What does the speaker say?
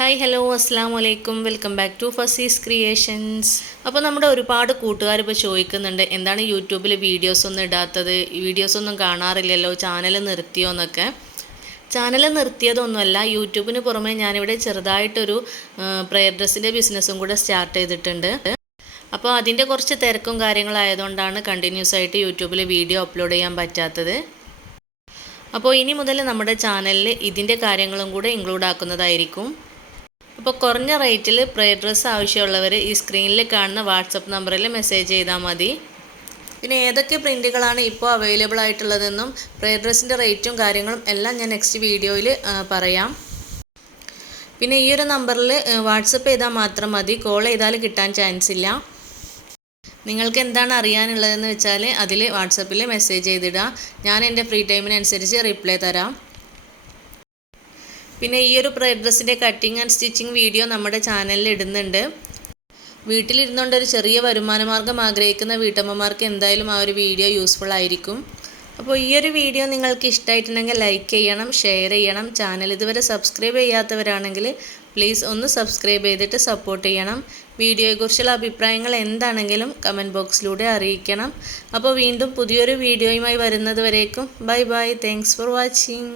Hi hello അസ്സാം വലൈക്കും welcome back to Fazi's creations. അപ്പോൾ നമ്മുടെ ഒരുപാട് കൂട്ടുകാർ ഇപ്പോൾ ചോദിക്കുന്നുണ്ട്, എന്താണ് യൂട്യൂബിൽ വീഡിയോസ് ഒന്നും ഇടാത്തത്, വീഡിയോസ് ഒന്നും കാണാറില്ലല്ലോ, ചാനൽ നിർത്തിയോ എന്നൊക്കെ. ചാനൽ നിർത്തിയതൊന്നുമല്ല, യൂട്യൂബിന് പുറമെ ഞാനിവിടെ ചെറുതായിട്ടൊരു പ്രയർ ഡ്രസ്സിൻ്റെ ബിസിനസ്സും കൂടെ സ്റ്റാർട്ട് ചെയ്തിട്ടുണ്ട്. അപ്പോൾ അതിൻ്റെ കുറച്ച് തിരക്കും കാര്യങ്ങളായതുകൊണ്ടാണ് കണ്ടിന്യൂസ് ആയിട്ട് യൂട്യൂബിൽ വീഡിയോ അപ്ലോഡ് ചെയ്യാൻ പറ്റാത്തത്. അപ്പോൾ ഇനി മുതൽ നമ്മുടെ ചാനലിൽ ഇതിൻ്റെ കാര്യങ്ങളും കൂടെ ഇൻക്ലൂഡ് ആക്കുന്നതായിരിക്കും. അപ്പോൾ കുറഞ്ഞ റേറ്റിൽ പ്രയർ ഡ്രസ്സ് ആവശ്യമുള്ളവർ ഈ സ്ക്രീനിൽ കാണുന്ന വാട്സപ്പ് നമ്പറിൽ മെസ്സേജ് ചെയ്താൽ മതി. പിന്നെ ഏതൊക്കെ പ്രിൻറ്റുകളാണ് ഇപ്പോൾ അവൈലബിൾ ആയിട്ടുള്ളതെന്നും പ്രയർ ഡ്രസ്സിൻ്റെ റേറ്റും കാര്യങ്ങളും എല്ലാം ഞാൻ നെക്സ്റ്റ് വീഡിയോയിൽ പറയാം. പിന്നെ ഈ ഒരു നമ്പറിൽ വാട്സപ്പ് ചെയ്താൽ മാത്രം മതി, കോൾ ചെയ്താൽ കിട്ടാൻ ചാൻസ് ഇല്ല. നിങ്ങൾക്ക് എന്താണ് അറിയാനുള്ളതെന്ന് വെച്ചാൽ അതിൽ വാട്സപ്പിൽ മെസ്സേജ് ചെയ്തിടുക. ഞാൻ എൻ്റെ ഫ്രീ ടൈമിനനുസരിച്ച് റിപ്ലൈ തരാം. പിന്നെ ഈ ഒരു പ്രയർ ഡ്രസ്സിൻ്റെ കട്ടിങ് ആൻഡ് സ്റ്റിച്ചിങ് വീഡിയോ നമ്മുടെ ചാനലിൽ ഇടുന്നുണ്ട്. വീട്ടിലിരുന്നുകൊണ്ട് ഒരു ചെറിയ വരുമാന മാർഗ്ഗം ആഗ്രഹിക്കുന്ന വീട്ടമ്മമാർക്ക് എന്തായാലും ആ ഒരു വീഡിയോ യൂസ്ഫുൾ ആയിരിക്കും. അപ്പോൾ ഈ ഒരു വീഡിയോ നിങ്ങൾക്ക് ഇഷ്ടമായിട്ടുണ്ടെങ്കിൽ ലൈക്ക് ചെയ്യണം, ഷെയർ ചെയ്യണം. ചാനൽ ഇതുവരെ സബ്സ്ക്രൈബ് ചെയ്യാത്തവരാണെങ്കിൽ പ്ലീസ് ഒന്ന് സബ്സ്ക്രൈബ് ചെയ്തിട്ട് സപ്പോർട്ട് ചെയ്യണം. വീഡിയോയെക്കുറിച്ചുള്ള അഭിപ്രായങ്ങൾ എന്താണെങ്കിലും കമൻറ്റ് ബോക്സിലൂടെ അറിയിക്കണം. അപ്പോൾ വീണ്ടും പുതിയൊരു വീഡിയോയുമായി വരുന്നത് വരേക്കും bye bye. Thanks for watching.